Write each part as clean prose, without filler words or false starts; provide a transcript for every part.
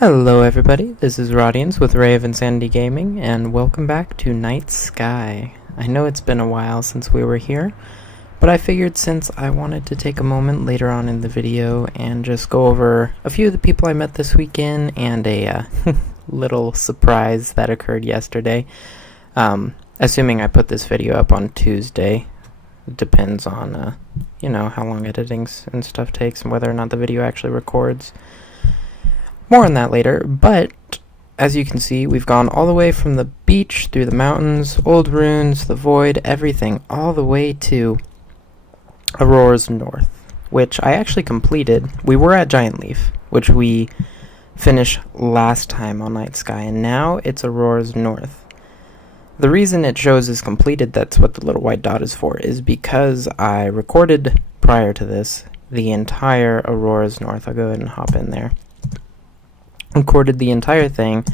Hello everybody, this is Rodians with Ray of Insanity Gaming, and welcome back to NightSky. I know it's been a while since we were here, but I figured since I wanted to take a moment later on in the video and just go over a few of the people I met this weekend and a little surprise that occurred yesterday. Assuming I put this video up on Tuesday. It depends on, how long editing and stuff takes and whether or not the video actually records. More on that later, but as you can see, we've gone all the way from the beach, through the mountains, old ruins, the void, everything, all the way to Aurora's North, which I actually completed. We were at Giant Leaf, which we finished last time on NightSky, and now it's Aurora's North. The reason it shows is completed, that's what the little white dot is for, is because I recorded prior to this the entire Aurora's North. I'll go ahead and hop in there. Recorded the entire thing,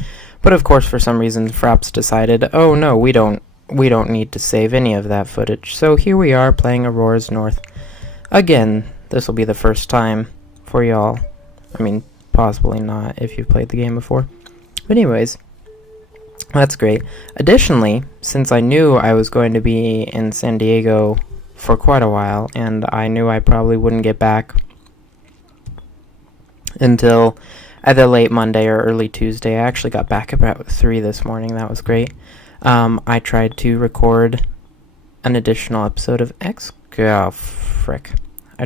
but of course for some reason Fraps decided, oh no, we don't need to save any of that footage. So here we are playing Aurora's North again. This will be the first time for y'all. I mean, possibly not if you've played the game before. But anyways, that's great. Additionally, since I knew I was going to be in San Diego for quite a while, and I knew I probably wouldn't get back until either late Monday or early Tuesday. I actually got back about 3 this morning. That was great. I tried to record an additional episode of I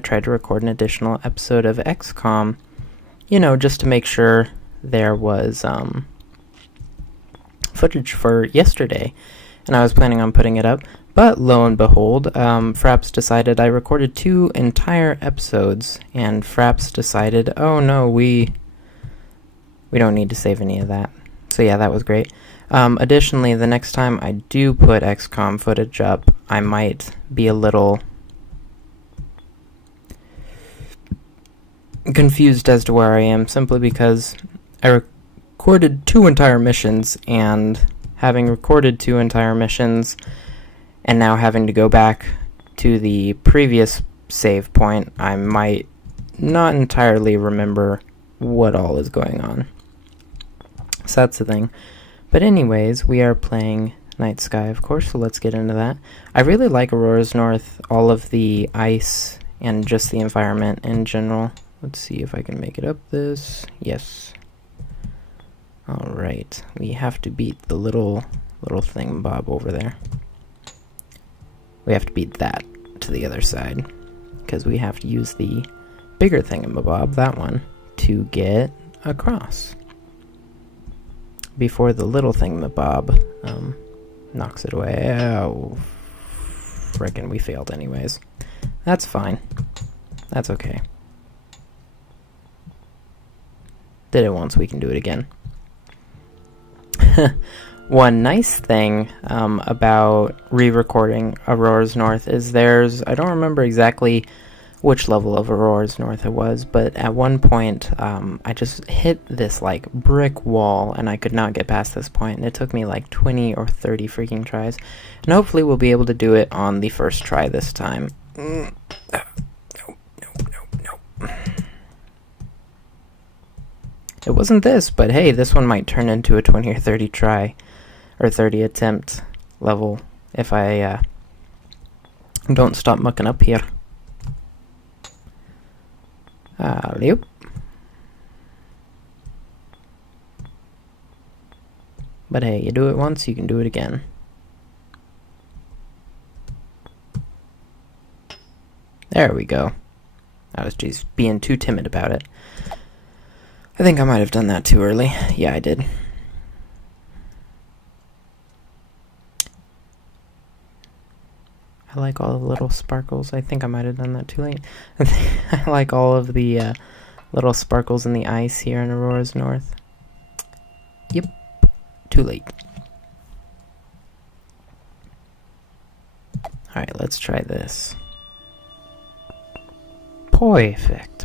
tried to record an additional episode of XCOM, just to make sure there was footage for yesterday. And I was planning on putting it up. But lo and behold, Fraps decided I recorded 2 entire episodes. And Fraps decided, oh no, we don't need to save any of that. So yeah, that was great. Additionally, the next time I do put XCOM footage up, I might be a little confused as to where I am, simply because I recorded 2 entire missions, and having recorded 2 entire missions, and now having to go back to the previous save point, I might not entirely remember what all is going on. So that's the thing. But anyways, we are playing NightSky, of course, so let's get into that. I really like Aurora's North, all of the ice, and just the environment in general. Let's see if I can make it up this. Yes. Alright, we have to beat the little thingamabob over there. We have to beat that to the other side, because we have to use the bigger thingamabob, that one, to get across before the little thingamabob knocks it away. Oh, frickin', we failed anyways. That's fine. That's okay. Did it once, we can do it again. One nice thing about re-recording Aurora's North is I don't remember exactly which level of Aurora's North it was, but at one point I just hit this brick wall and I could not get past this point, and it took me 20 or 30 freaking tries, and hopefully we'll be able to do it on the first try this time. No. It wasn't this, but hey, this one might turn into a 20 or 30 try or 30 attempt level if I don't stop mucking up here. Yep. But hey, you do it once, you can do it again. There we go. I was just being too timid about it. I think I might have done that too early. Yeah, I did. I like all the little sparkles. I think I might have done that too late. I like all of the little sparkles in the ice here in Aurora's North. Yep. Too late. Alright, let's try this. Perfect.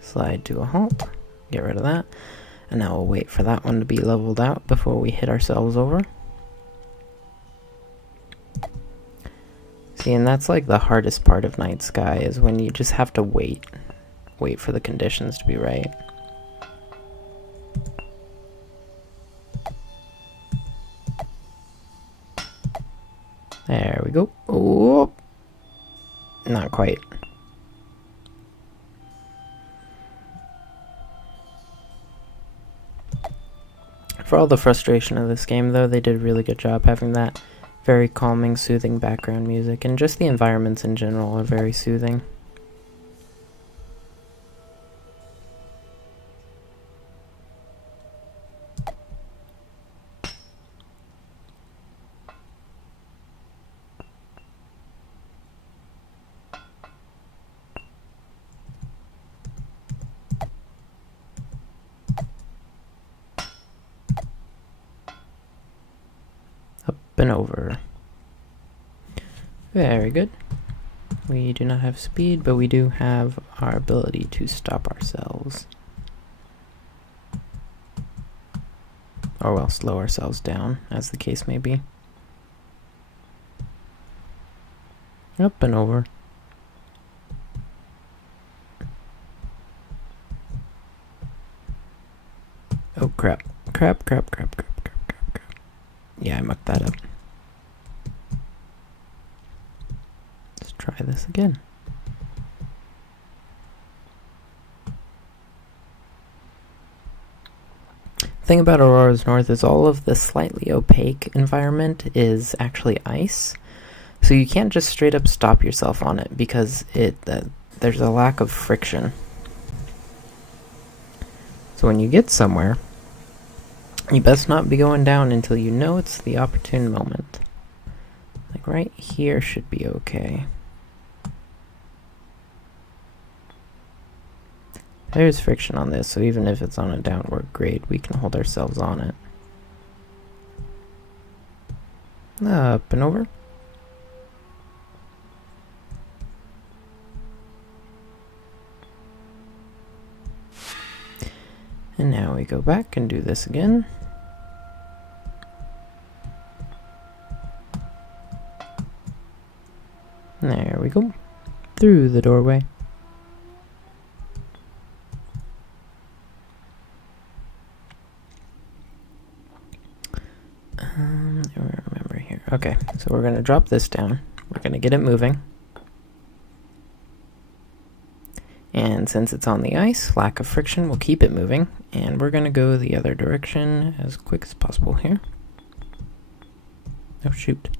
Slide to a halt. Get rid of that. And now we'll wait for that one to be leveled out before we hit ourselves over. See, and that's the hardest part of NightSky, is when you just have to wait for the conditions to be right. go. Oh, not quite. For all the frustration of this game, though, they did a really good job having that very calming, soothing background music, and just the environments in general are very soothing. Up and over. Very good. We do not have speed, but we do have our ability to stop ourselves. Or, well, slow ourselves down, as the case may be. Up and over. Oh, crap. Crap. Yeah, I mucked that up. Let's try this again. The thing about Aurora's North is all of the slightly opaque environment is actually ice. So you can't just straight up stop yourself on it because there's a lack of friction. So when you get somewhere, you best not be going down until you know it's the opportune moment. Like right here should be okay. There's friction on this, so even if it's on a downward grade, we can hold ourselves on it. Up and over. And now we go back and do this again. There we go. Through the doorway. I remember here. Okay, so we're going to drop this down. We're going to get it moving. And since it's on the ice, lack of friction will keep it moving. And we're going to go the other direction as quick as possible here. Oh, shoot.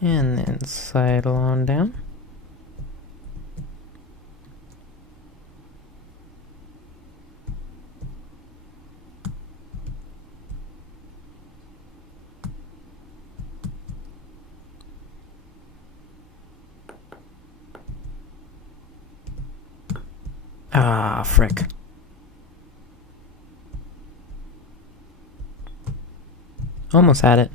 And then sidle on down. Ah, frick. Almost had it.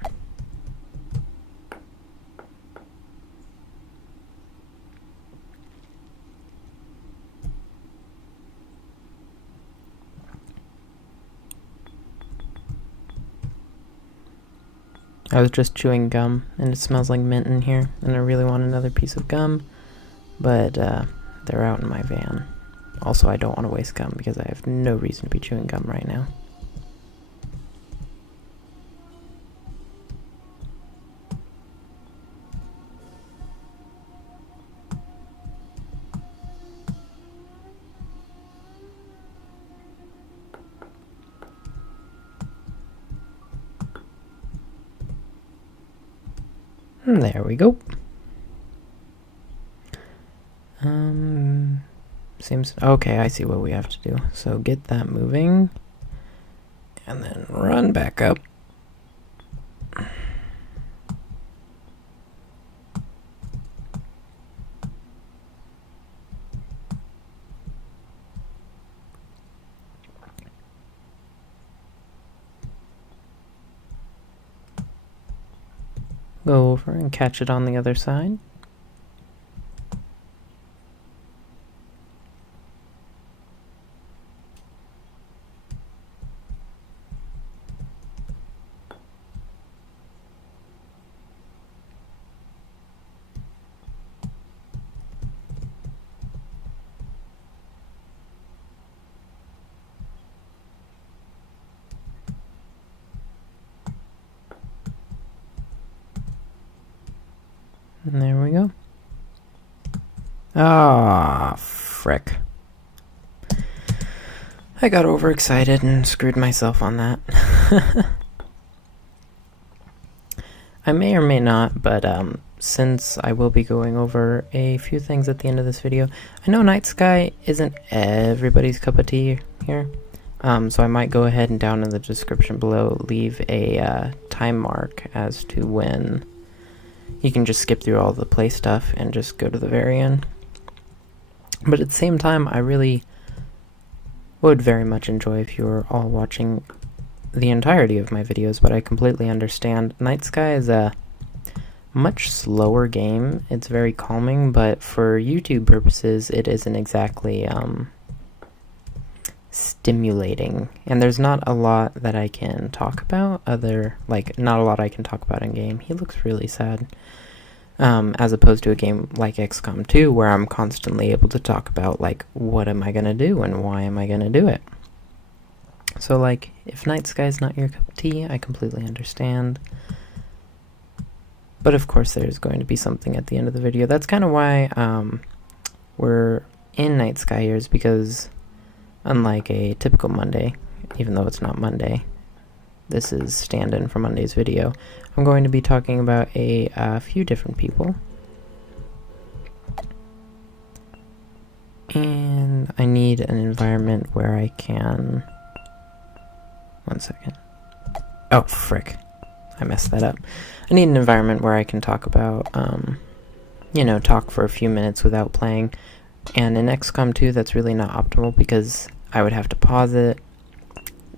I was just chewing gum, and it smells like mint in here, and I really want another piece of gum, but they're out in my van. Also, I don't want to waste gum because I have no reason to be chewing gum right now. And there we go. Seems okay. I see what we have to do. So get that moving, and then run back up. Go over and catch it on the other side. And there we go. Ah, frick. I got overexcited and screwed myself on that. I may or may not, but since I will be going over a few things at the end of this video, I know NightSky isn't everybody's cup of tea here, so I might go ahead and down in the description below leave a time mark as to when you can just skip through all the play stuff and just go to the very end. But at the same time, I really would very much enjoy if you were all watching the entirety of my videos, but I completely understand. NightSky is a much slower game. It's very calming, but for YouTube purposes, it isn't exactly stimulating. And there's not a lot that I can talk about not a lot I can talk about in game. He looks really sad. As opposed to a game like XCOM 2, where I'm constantly able to talk about, like, what am I gonna do and why am I gonna do it. So, like, if NightSky is not your cup of tea, I completely understand. But of course there's going to be something at the end of the video. That's kind of why we're in NightSky here, is because unlike a typical Monday, even though it's not Monday, this is stand-in for Monday's video, I'm going to be talking about a few different people. And I need an environment where I can... One second. Oh, frick. I messed that up. I need an environment where I can talk about, talk for a few minutes without playing. And in XCOM 2, that's really not optimal because I would have to pause it.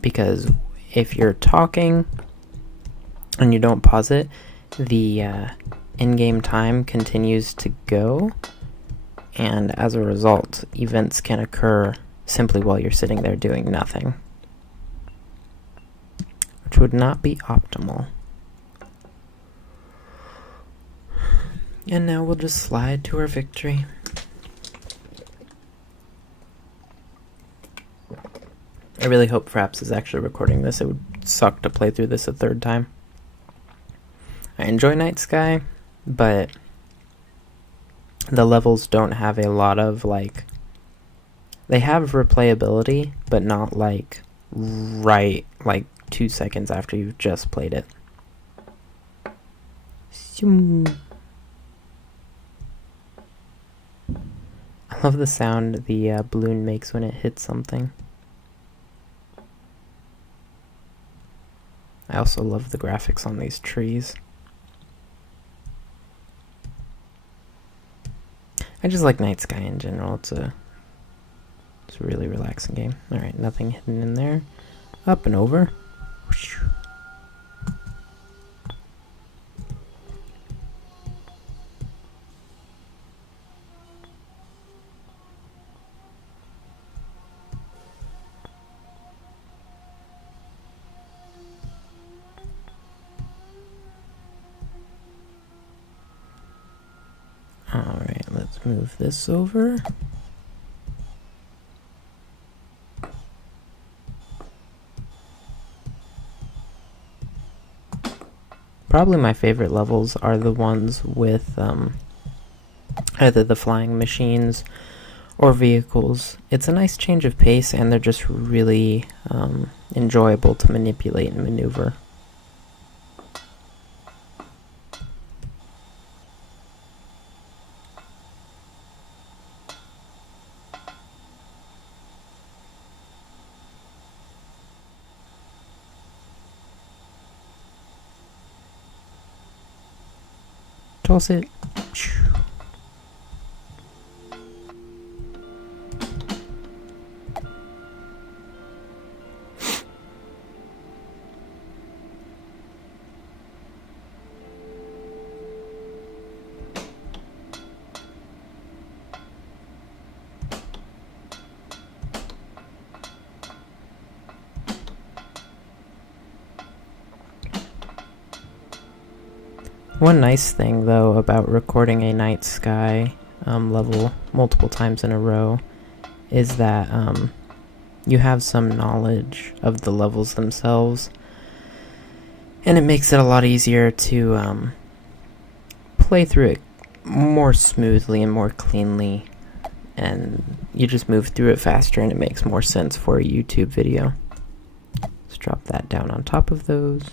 Because if you're talking and you don't pause it, the in-game time continues to go, and as a result, events can occur simply while you're sitting there doing nothing, which would not be optimal. And now we'll just slide to our victory. I really hope Fraps is actually recording this. It would suck to play through this a third time. I enjoy NightSky, but the levels don't have a lot of, they have replayability, but not, right, 2 seconds after you've just played it. I love the sound the balloon makes when it hits something. I also love the graphics on these trees. I just like NightSky in general. It's a really relaxing game. Alright, nothing hidden in there. Up and over. Whoosh. Alright, let's move this over. Probably my favorite levels are the ones with either the flying machines or vehicles. It's a nice change of pace, and they're just really enjoyable to manipulate and maneuver. Toss it. One nice thing, though, about recording a NightSky level multiple times in a row is that you have some knowledge of the levels themselves, and it makes it a lot easier to play through it more smoothly and more cleanly, and you just move through it faster and it makes more sense for a YouTube video. Let's drop that down on top of those.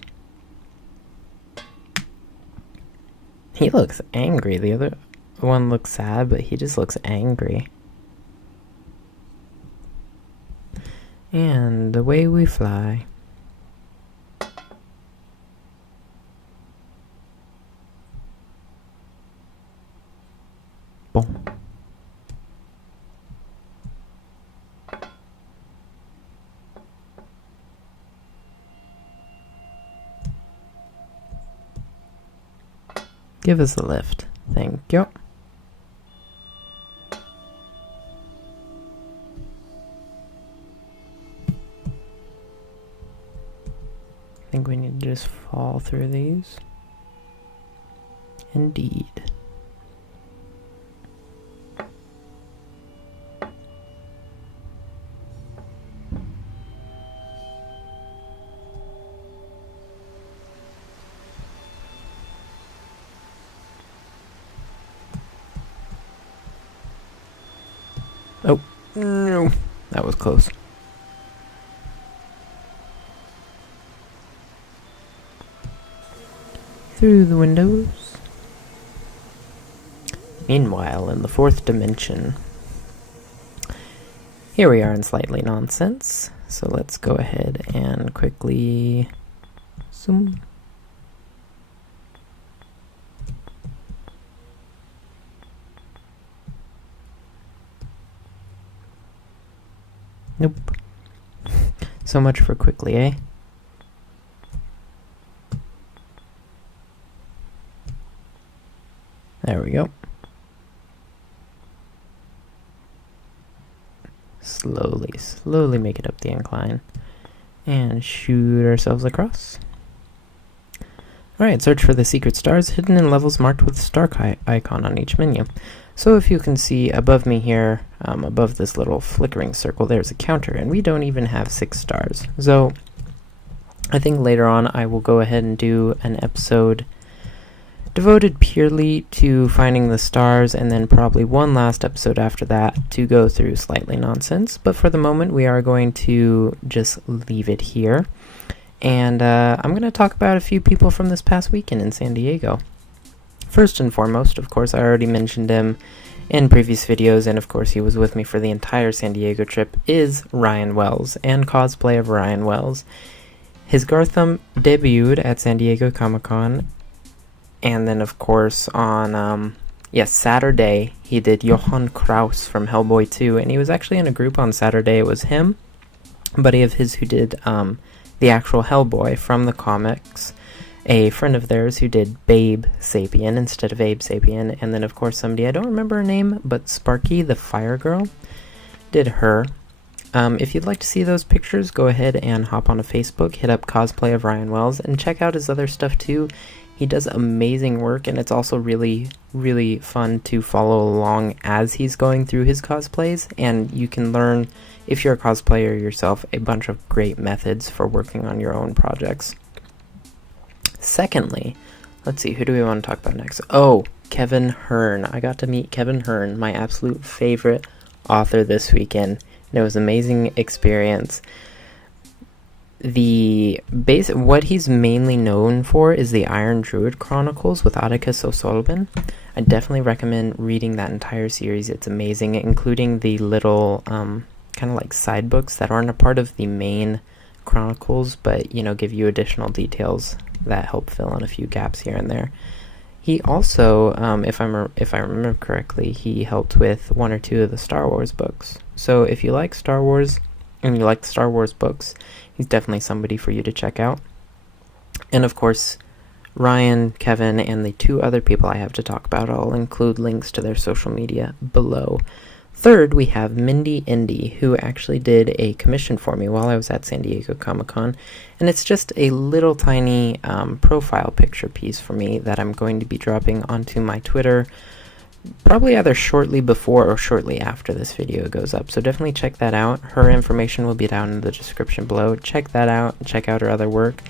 He looks angry. The other one looks sad, but he just looks angry. And away we fly. Boom. Give us a lift. Thank you. I think we need to just fall through these. Indeed. Oh, no. That was close. Through the windows. Meanwhile, in the fourth dimension, here we are in Slightly Nonsense. So let's go ahead and quickly zoom. Nope. So much for quickly, eh? There we go. Slowly make it up the incline. And shoot ourselves across. Alright, search for the secret stars hidden in levels marked with the star icon on each menu. So if you can see above me here, above this little flickering circle, there's a counter, and we don't even have 6 stars. So I think later on I will go ahead and do an episode devoted purely to finding the stars, and then probably one last episode after that to go through Slightly Nonsense. But for the moment, we are going to just leave it here. And I'm going to talk about a few people from this past weekend in San Diego. First and foremost, of course, I already mentioned him in previous videos, and of course he was with me for the entire San Diego trip, is Ryan Wells, and cosplay of Ryan Wells. His Gartham debuted at San Diego Comic-Con, and then of course on Saturday he did Johann Kraus from Hellboy 2, and he was actually in a group on Saturday. It was him, a buddy of his who did the actual Hellboy from the comics, a friend of theirs who did Babe Sapien instead of Abe Sapien, and then of course somebody, I don't remember her name, but Sparky the Fire Girl did her. If you'd like to see those pictures, go ahead and hop onto Facebook, hit up Cosplay of Ryan Wells, and check out his other stuff too. He does amazing work, and it's also really, really fun to follow along as he's going through his cosplays, and you can learn, if you're a cosplayer yourself, a bunch of great methods for working on your own projects. Secondly, let's see, who do we want to talk about next? Oh, Kevin Hearne. I got to meet Kevin Hearne, my absolute favorite author this weekend, and it was an amazing experience. What he's mainly known for is the Iron Druid Chronicles with Atticus O'Sullivan. I definitely recommend reading that entire series. It's amazing, including the little kind of like side books that aren't a part of the main chronicles, but give you additional details that help fill in a few gaps here and there. He also, if I remember correctly, he helped with 1 or 2 of the Star Wars books. So if you like Star Wars and you like the Star Wars books, he's definitely somebody for you to check out. And of course, Ryan, Kevin, and the 2 other people I have to talk about, I'll include links to their social media below. Third, we have Mindy, Indy, who actually did a commission for me while I was at San Diego Comic-Con, and it's just a little tiny profile picture piece for me that I'm going to be dropping onto my Twitter, probably either shortly before or shortly after this video goes up, so definitely check that out. Her information will be down in the description below. Check that out, check out her other work.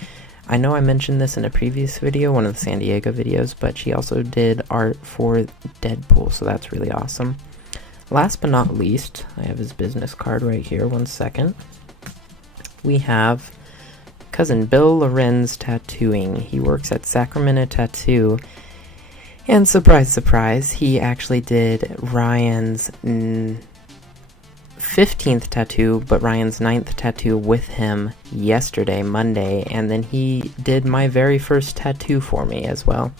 I know I mentioned this in a previous video, one of the San Diego videos, but she also did art for Deadpool, so that's really awesome. Last but not least, I have his business card right here, 1 second. We have cousin Bill Lorenz Tattooing. He works at Sacramento Tattoo, and surprise, surprise, he actually did Ryan's 15th tattoo, but Ryan's 9th tattoo with him yesterday, Monday, and then he did my very first tattoo for me as well.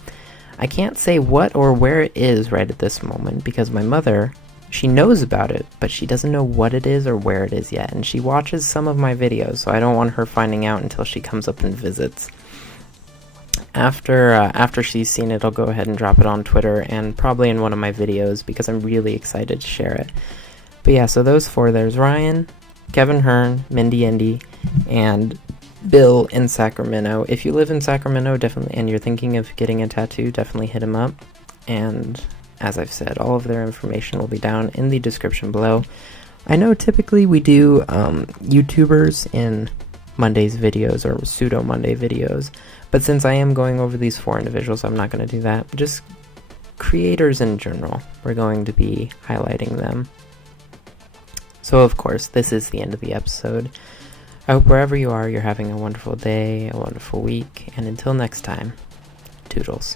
I can't say what or where it is right at this moment because my mother, she knows about it, but she doesn't know what it is or where it is yet, and she watches some of my videos, so I don't want her finding out until she comes up and visits. After she's seen it, I'll go ahead and drop it on Twitter and probably in one of my videos because I'm really excited to share it. But yeah, so those four, there's Ryan, Kevin Hearne, Mindy, Indy, and Bill in Sacramento. If you live in Sacramento, definitely, and you're thinking of getting a tattoo, definitely hit him up. And as I've said, all of their information will be down in the description below. I know typically we do YouTubers in Monday's videos or pseudo Monday videos, but since I am going over these 4 individuals, I'm not going to do that. Just creators in general, we're going to be highlighting them. So of course, this is the end of the episode. I hope wherever you are, you're having a wonderful day, a wonderful week, and until next time, toodles.